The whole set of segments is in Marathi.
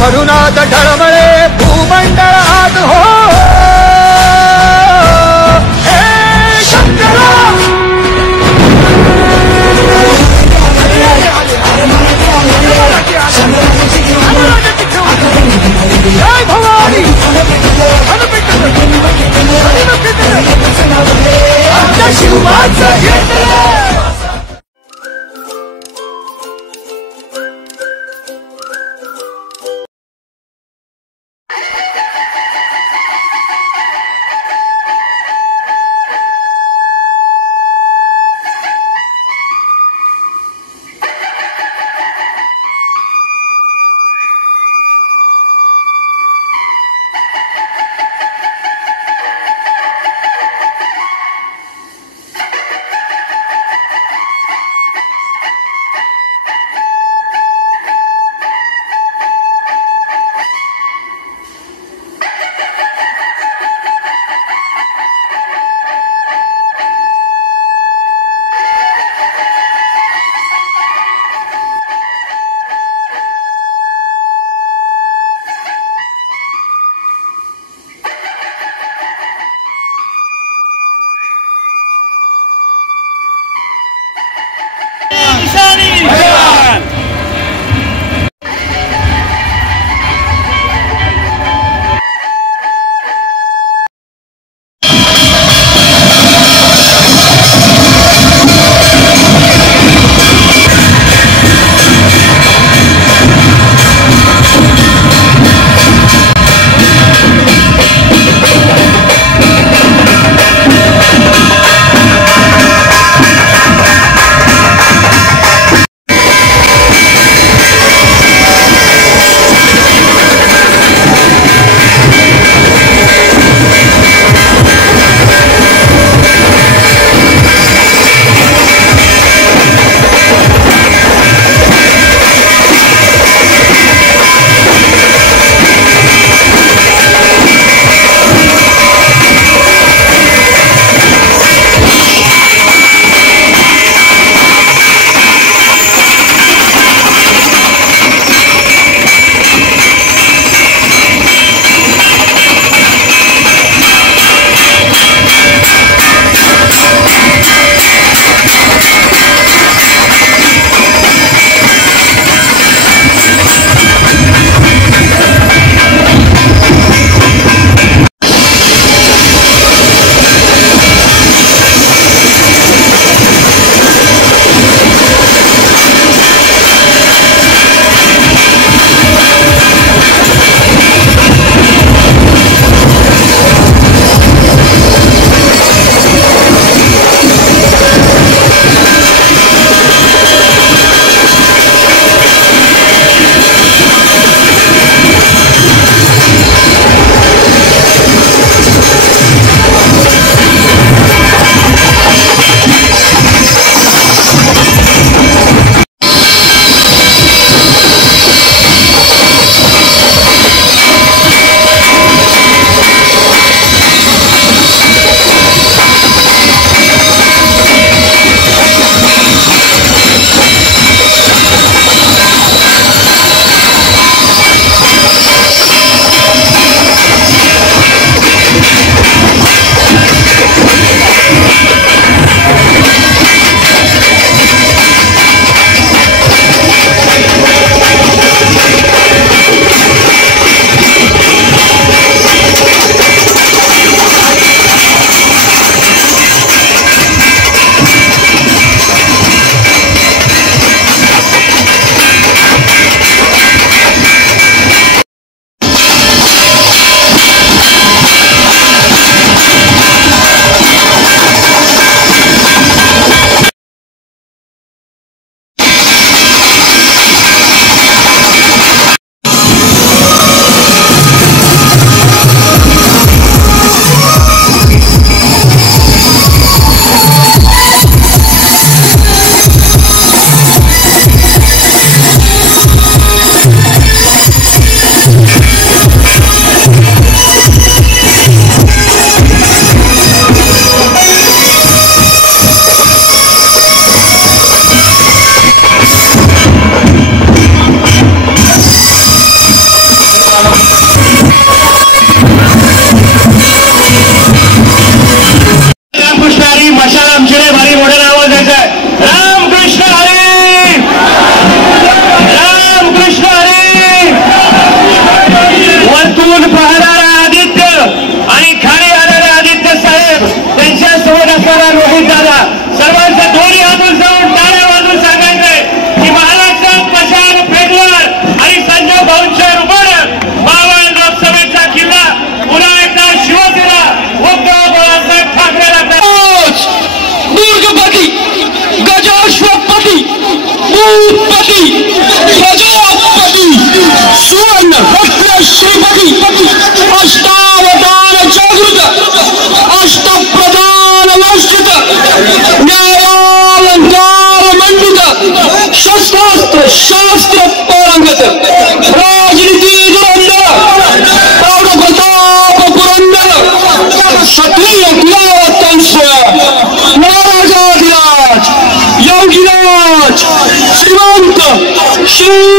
भरूनाथ ढळमळे भूमंडळ आज हो हे शंकरा जय भवानी आमच्या शिवाचं घेतलं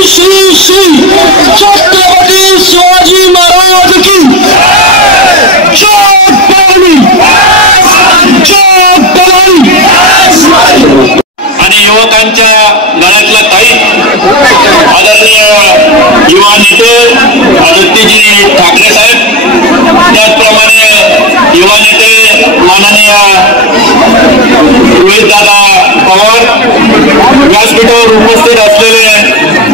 श्री श्री छत्रपती शिवाजी महाराज की जय भवानी, जय भवानी। आणि युवकांच्या गळ्यातला ताई आदरणीय युवा नेते आदित्यजी ठाकरे साहेब, त्याचप्रमाणे युवा नेते माननीय रोहितदादा पवार, व्यासपीठावर उपस्थित असलेले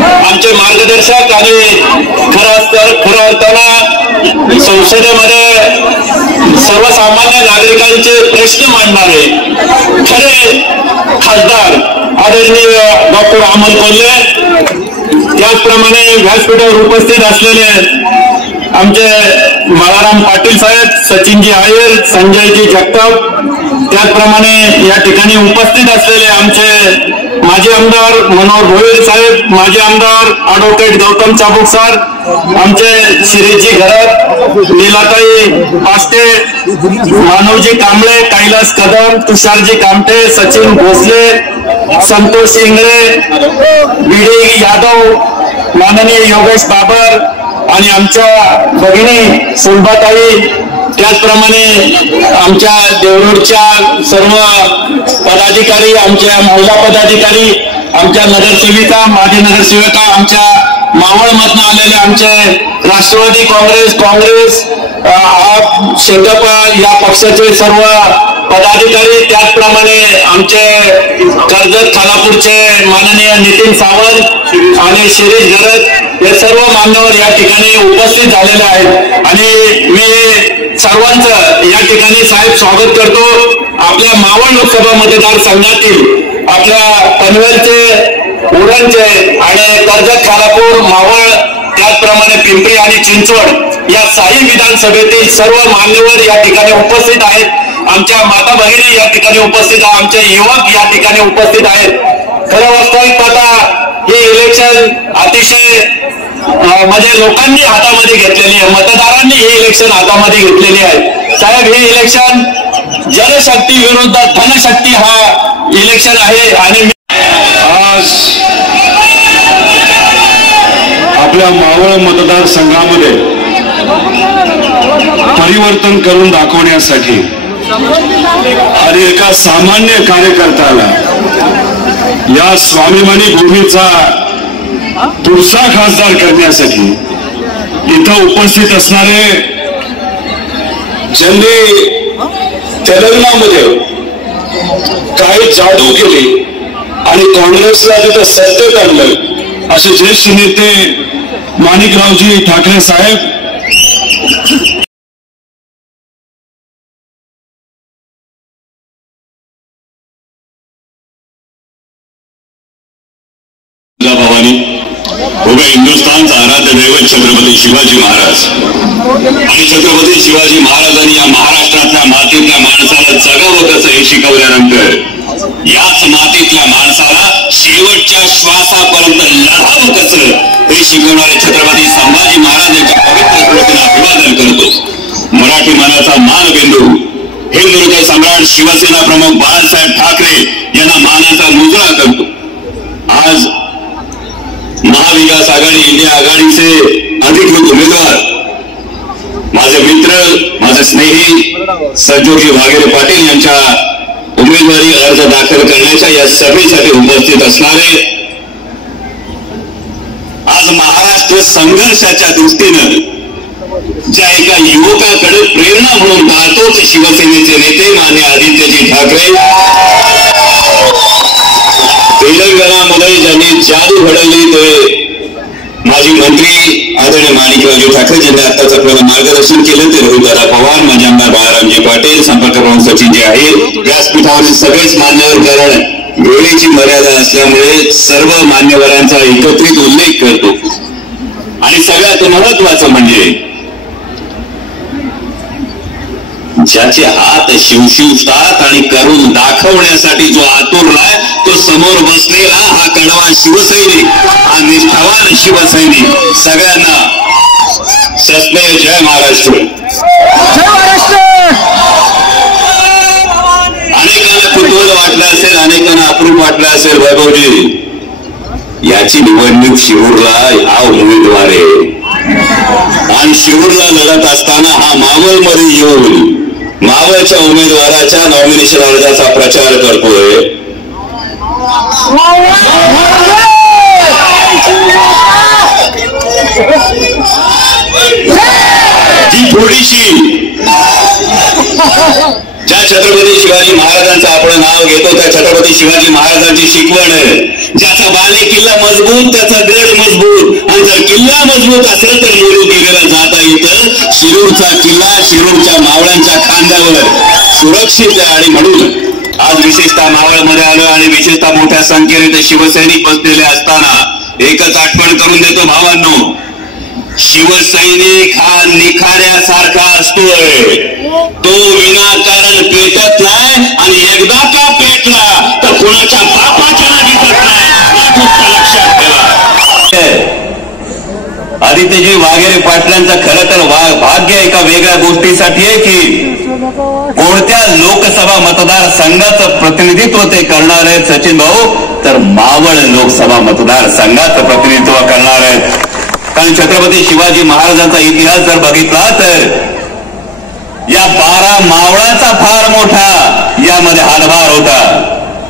आमचे मार्गदर्शक आणि खऱ्या अर्थानं संसदेमध्ये सर्वसामान्य नागरिकांचे प्रश्न मांडणारे खरे खासदार आदरणीय डॉक्टर अमोल कोल्हे, त्याचप्रमाणे व्यासपीठावर उपस्थित असलेले आमचे बाळाराम पाटील साहेब, सचिनजी आयर, संजयजी जगताप, त्याचप्रमाणे या ठिकाणी उपस्थित असलेले आमचे माजी आमदार मनोहर भोईर साहेब, माजी आमदार ॲडव्होकेट गौतम चाबुक सर, आमचे शिरीषजी घरत, लीलाताई पास्टे, मानवजी कांबळे, कैलास कदम, तुषारजी कामटे, सचिन भोसले, संतोष इंगळे, बीडी यादव, माननीय योगेश बाबर आणि आमच्या भगिनी सुलभाताई, त्याचप्रमाणे आमच्या देवरोडच्या सर्व पदाधिकारी, आमच्या महिला पदाधिकारी, आमच्या नगरसेविका, माजी नगरसेविका, आमच्या मावळमधून आलेले आमचे राष्ट्रवादी काँग्रेस शेतपा या पक्षाचे सर्व पदाधिकारी, त्याचप्रमाणे आमचे कर्जत खालापूरचे माननीय नितीन सावंत आणि शिरीष घरत, हे सर्व मान्यवर या ठिकाणी उपस्थित झालेले आहेत आणि मी सर्वांचं या ठिकाणी साहेब स्वागत करतो। आपल्या मावळ लोकसभा मतदारसंघातील आपल्या पनवेलचे, उरणचे आणि कर्जत खालापूर, मावळ, त्याचप्रमाणे पिंपरी आणि चिंचवड या 6 विधानसभेतील सर्व मान्यवर या ठिकाणी उपस्थित आहेत। आमच्या माता भगिनी या ठिकाणी उपस्थित आहेत, आमचे युवक या ठिकाणी उपस्थित आहेत। खरं वास्तविक पाहता हे इलेक्शन अतिशय म्हणजे लोकांनी हातामध्ये घेतलेली आहे, मतदारांनी हे इलेक्शन हातामध्ये घेतलेले आहे। साहेब, हे इलेक्शन जनशक्ती विरुद्ध धनशक्ती हा इलेक्शन आहे आणि आज आपल्या मावळ मतदारसंघामध्ये परिवर्तन करून दाखवण्यासाठी आणि एका सामान्य कार्यकर्त्याला या स्वाभिमानी भूमीचा पुढचा खासदार करण्यासाठी इथं उपस्थित असणारे ज्यांनी तेलंगणामध्ये काही जादू केली आणि काँग्रेसला तिथं सत्तेत आणलं असे ज्येष्ठ नेते माणिकरावजी ठाकरे साहेब, भवानी, उभे हिंदुस्थानचा आराध्य दैवत छत्रपती शिवाजी महाराज आणि छत्रपती शिवाजी महाराजांनी या महाराष्ट्रातल्या मातीतल्या माणसाला जगावं कसं हे शिकवल्यानंतर याच मातीतल्या माणसाला शेवटच्या श्वासापर्यंत लढावं कसं हे शिकवणारे छत्रपती संभाजी महाराज यांच्या पवित्र कृतीला अभिवादन करतो। मराठी मनाचा मानबिंदू हिंदुत्व सम्राट शिवसेना प्रमुख बाळासाहेब ठाकरे यांना मानाचा मुजरा करतो। आज महाविकास आघाडी, इंडिया आघाडीचे अधिकृत उमेदवार माझे मित्र, माझे स्नेही संजोजी वाघेरे पाटील यांच्या उमेदवारी अर्ज दाखल करण्याच्या या सभेसाठी उपस्थित असणारे आज महाराष्ट्र संघर्षाच्या दृष्टीनं ज्या एका युवकाकडे प्रेरणा म्हणून पाहतोच शिवसेनेचे नेते मान्य आदित्यजी ठाकरे, तेलंगणामध्ये ज्यांनी जादू घडवली ते माजी मंत्री आदरणीय माणिकरावजी ठाकरे, ज्यांनी आताच आपल्याला मार्गदर्शन केलं ते रोहितदादा पवार, माजी आमदार बाळारामजी पाटील, संपर्क प्रमुख सचिनजी आहे, व्यासपीठावरील सगळेच मान्यवर, कारण वेळेची मर्यादा असल्यामुळे सर्व मान्यवरांचा एकत्रित उल्लेख करतो। आणि सगळ्यात महत्वाचं म्हणजे ज्याचे हात शिवशिवतात आणि करून दाखवण्यासाठी जो आतुरलाय तो समोर बसलेला हा कडवा शिवसैनिक, हा निष्ठावान शिवसैनिक, सगळ्यांना सस्नेह जय महाराष्ट्र। अनेकांना कुतूहल वाटलं असेल, अनेकांना अप्रूप वाटलं असेल, वैभवजी याची निवडणूक शिरूरला हा उमेदवार आहे आणि शिरूरला लढत असताना हा मावळमध्ये येऊन मावळच्या उमेदवाराच्या नॉमिनेशन अर्जाचा प्रचार करतोय. ती थोडीशी ज्या छत्रपती शिवाजी महाराजांचं आपण नाव घेतो त्या छत्रपती शिवाजी महाराजांची शिकवण ज्याचा बाले किल्ला मजबूत त्याचा गड मजबूत आणि जर किल्ला मजबूत असेल तर मोरू केलेला जाता येतं. शिरूरचा किल्ला शिरूरच्या मावळ्यांच्या खांद्यावर सुरक्षित आहे आणि म्हणून आज विशेषतः मावळमध्ये आलो आणि विशेषतः मोठ्या संख्येने ते शिवसैनिक बसलेले असताना एकच आठवण करून देतो भावांनो, शिवसैनिक हा निखाऱ्यासारखा असतोय. तो विनाकारण पेटत नाही आणि एकदा का पेटला तर कुणाच्या बापाच्या दिसत नाही. लक्षात ठेवा. आदित्यजी वाघेरे पाटलांचं खरं तर भाग्य एका वेगळ्या गोष्टीसाठी आहे की कोणत्या लोकसभा मतदारसंघाचं प्रतिनिधित्व ते करणार आहेत सचिन भाऊ, तर मावळ लोकसभा मतदारसंघाचं प्रतिनिधित्व करणार आहेत. कारण छत्रपती शिवाजी महाराजांचा इतिहास जर बघितला तर या 12 मावळाचा फार मोठा यामध्ये हातभार होता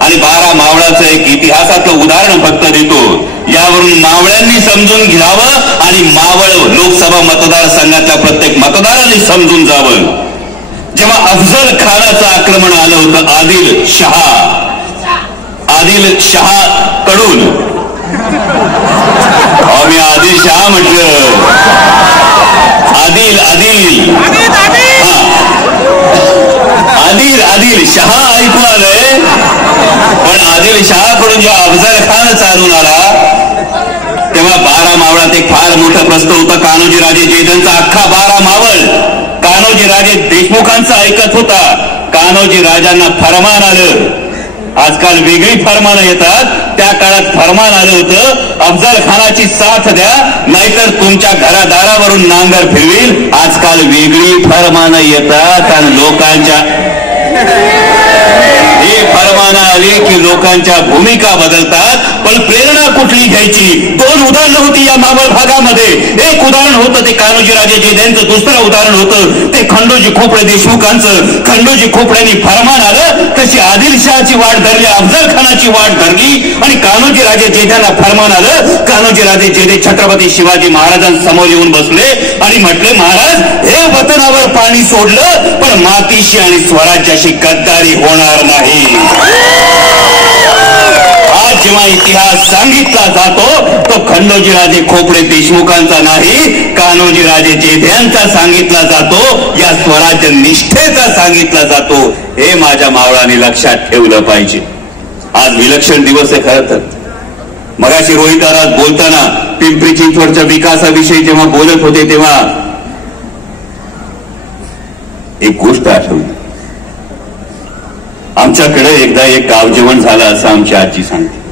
आणि 12 मावळाचं एक इतिहासातलं उदाहरण फक्त देतो. यावरून मावळ्यांनी समजून घ्यावं आणि मावळ लोकसभा मतदारसंघातल्या प्रत्येक मतदारांनी समजून जावं. जेव्हा अफजल खानाचं आक्रमण आलं होतं आदिल शहा कडून, मी आदिल शहा म्हटलं, आदिल शहा ऐकू आलंय, पण आदिल शहाकडून जेव्हा अफजल खान चालून आला तेव्हा 12 मावळात एक फार मोठं प्रश्न होता. कान्होजी राजे जयदेवांचा अख्खा 12 मावळ कान्होजी राजे देशमुखांचं ऐकत होता. कान्होजी राजांना फरमान आलं. आजकाल वेगळी फरमानं येतात, त्या काळात फरमान आलं होतं अफजल खानाची साथ द्या नाहीतर तुमच्या घरादारावरून नांगर फिरवील. आजकाल वेगळी फरमानं येतात आणि लोकांच्या हे फरमानं आली की लोकांच्या भूमिका बदलतात. पण प्रेरणा कुठली घ्यायची? 2 उदाहरणं होती या मावळ भागामध्ये. एक उदाहरण होतं ते कान्होजी राजे जयदेवांचं, दुसरं उदाहरण होतं ते खंडोजी खोपडे देशमुखांचं. खंडोजी खोपड्यांनी फरमान आलं तशी आदिलशहाची वाट धरली, अफजल खानाची वाट धरली आणि कान्होजी राजे जयदेवांना फरमान आलं. कान्होजी राजे जयदेव छत्रपती शिवाजी महाराजांसमोर येऊन बसले आणि म्हटले, महाराज हे वतनावर पाणी सोडलं पण मातीशी आणि स्वराज्याशी गद्दारी होणार नाही. आज जेव्हा इतिहास सांगितला जातो तो खंडोजी राजे खोपडे देशमुखांचा नाही, कान्होजी राजे जयदेवांचा सांगितला जातो, या स्वराज्य निष्ठेचा सांगितला जातो. हे माझ्या मावळाने लक्षात ठेवलं पाहिजे. आज विलक्षण दिवस आहे. खरं तर मगाशी रोहित दादा बोलताना पिंपरी चिंचवडच्या विकासाविषयी जेव्हा बोलत होते तेव्हा एक गोष्ट आठवली. आमच्याकडे एकदा एक गाव जेवण झालं असं आमची आजी सांगते.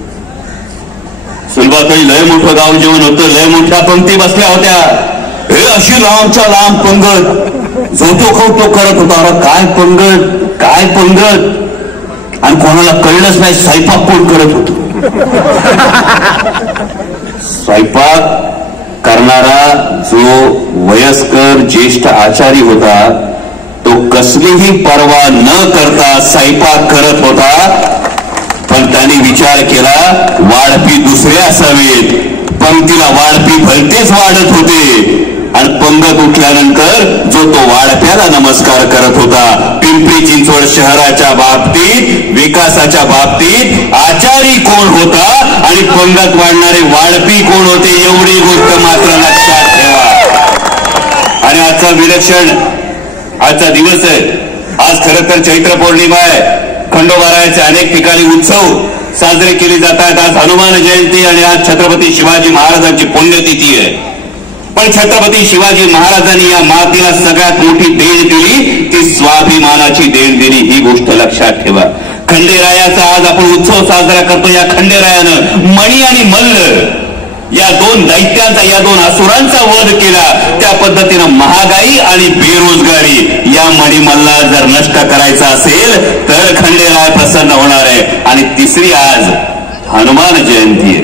सुलभाताई लय मोठं गाव जेवण होतं, लय मोठ्या पंक्ती बसल्या होत्या. हे अशी लांबच्या लांब पंगत जो तो कौतो करत होता. अरे काय पंगत आणि कोणाला कळलंच नाही स्वयंपाक कोण करत होतो. स्वयंपाक करणारा जो वयस्कर ज्येष्ठ आचारी होता तो कसलीही पर्वा न करता स्वयंपाक करत होता. पण त्याने विचार केला वाढपी दुसरे असावेत. पंक्तीला वाढपी भलतेच वाढत होते आणि पंगत उठल्यानंतर जो तो वाढप्याला नमस्कार करत होता. पिंपरी चिंचवड शहराच्या बाबतीत विकासाच्या बाबतीत आचारी कोण होता आणि पंगत वाढणारे वाढपी कोण होते एवढी गोष्ट मात्र लक्षात ठेवा. आणि आजचा विलक्षण आजचा दिवस आहे. आज खरं तर चैत्र पौर्णिमा आहे. खंडोबारायाचे अनेक ठिकाणी उत्सव साजरे केले जातात. आज हनुमान जयंती आणि आज छत्रपती शिवाजी महाराजांची पुण्यतिथी आहे. पण छत्रपती शिवाजी महाराजांनी या मातीला सगळ्यात मोठी देण दिली ती स्वाभिमानाची देण दिली. ही गोष्ट लक्षात ठेवा. खंडेरायाचा आज आपण उत्सव साजरा करतो. या खंडेरायानं मणी आणि मल्ल या 2 दैत्यांचा या 2 असुरांचा वध केला. त्या पद्धतीनं महागाई आणि बेरोजगारी या मणिमल्ला जर नष्ट करायचा असेल तर खंडेराय प्रसन्न होणार आहे. आणि तिसरी आज हनुमान जयंती आहे.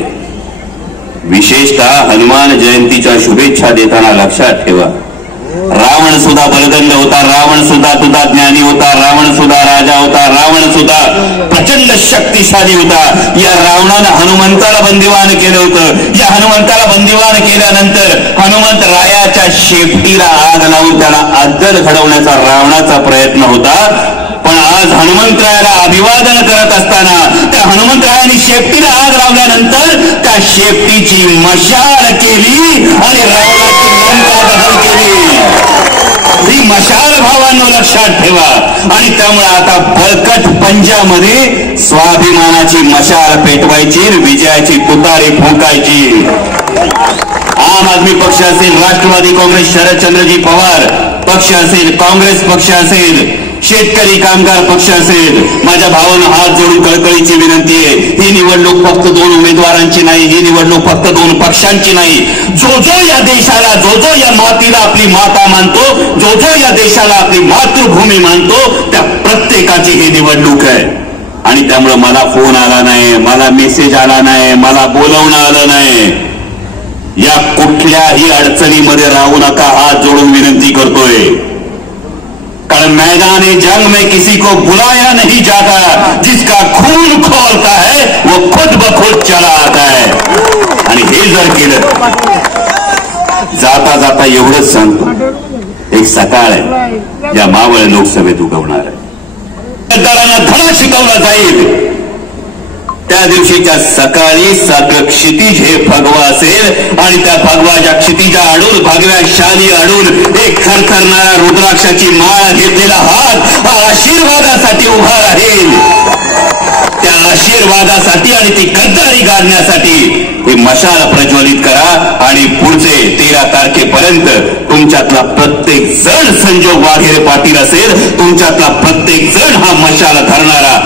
विशेषतः हनुमान जयंतीच्या शुभेच्छा देताना लक्षात ठेवा, रावण सुद्धा बलदंड होता, रावण सुद्धा तुझा ज्ञानी होता, रावण सुद्धा राजा होता, रावण सुद्धा प्रचंड शक्तिशाली होता. या रावणानं हनुमंताला बंदिवान केलं होतं. या हनुमंताला बंदिवान केल्यानंतर हनुमंत रायाच्या शेपटीला आग लावून त्याला अद्दल घडवण्याचा रावणाचा प्रयत्न होता. पण आज हनुमंतरायाला अभिवादन करत असताना त्या हनुमंतरायाने शेपटीला आग लावल्यानंतर त्या शेपटीची मशाल केली आणि रावणाची लंका दहन केली. ही मशाल भावांनो लक्षात ठेवा. आणि त्यामुळे आता बळकट पंजामध्ये स्वाभिमानाची मशाल पेटवायची, विजयाची तुतारी फुंकायची. आम आदमी पक्ष असेल, राष्ट्रवादी काँग्रेस शरदचंद्रजी पवार पक्ष असेल, काँग्रेस पक्ष असेल, शेतकरी कामगार पक्ष असेल, माझ्या भावानं हात जोडून कळकळीची विनंती आहे. ही निवडणूक फक्त 2 उमेदवारांची नाही, ही निवडणूक फक्त 2 पक्षांची नाही. जो जो या देशाला, जो जो या मातीला आपली माता मानतो, जो जो या देशाला आपली मातृभूमी मानतो, त्या प्रत्येकाची ही निवडणूक आहे. आणि त्यामुळे मला फोन आला नाही, मला मेसेज आला नाही, मला बोलवणं आलं नाही. या कुठल्याही अडचणीमध्ये राहू नका, हात जोडून विनंती करतोय. कारण मैदानी जंग में किसी को बुलाया नहीं जाता, जिसका खून खौलता है वो खुद ब खुद चला आता है. आणि हे जर केलं, जाता जाता एवढंच सांगतो, एक सकाळ आहे या मावळ लोकसभेत उगवणार आहे. मतदारांना धडा शिकवला जाईल. त्या दिवशीच्या सकाळी सगळं क्षितिज हे भगवा असेल आणि त्या भगवाच्या क्षितिजा आडून, भगव्या शाली आडून एक थरथरणारा रुद्राक्षाची माळ घेतलेला हात हा आशीर्वादासाठी उभा राहील. त्या आशीर्वादासाठी आणि ती गद्दारी गाडण्यासाठी ही मशाल प्रज्वलित करा. आणि पुढचे 13 तारखेपर्यंत तुमच्यातला प्रत्येक जण संजोग वाघेरे पाटील असेल, तुमच्यातला प्रत्येक जण हा मशाल धरणारा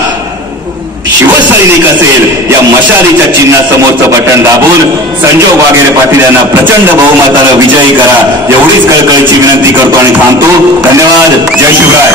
शिवसैनिक असेल, या मशालीच्या चिन्हासमोरचं बटन दाबून संजोग वाघेरे पाटील यांना प्रचंड बहुमतानं विजयी करा. एवढीच कळकळीची विनंती करतो आणि थांबतो. धन्यवाद. जय शिवराय.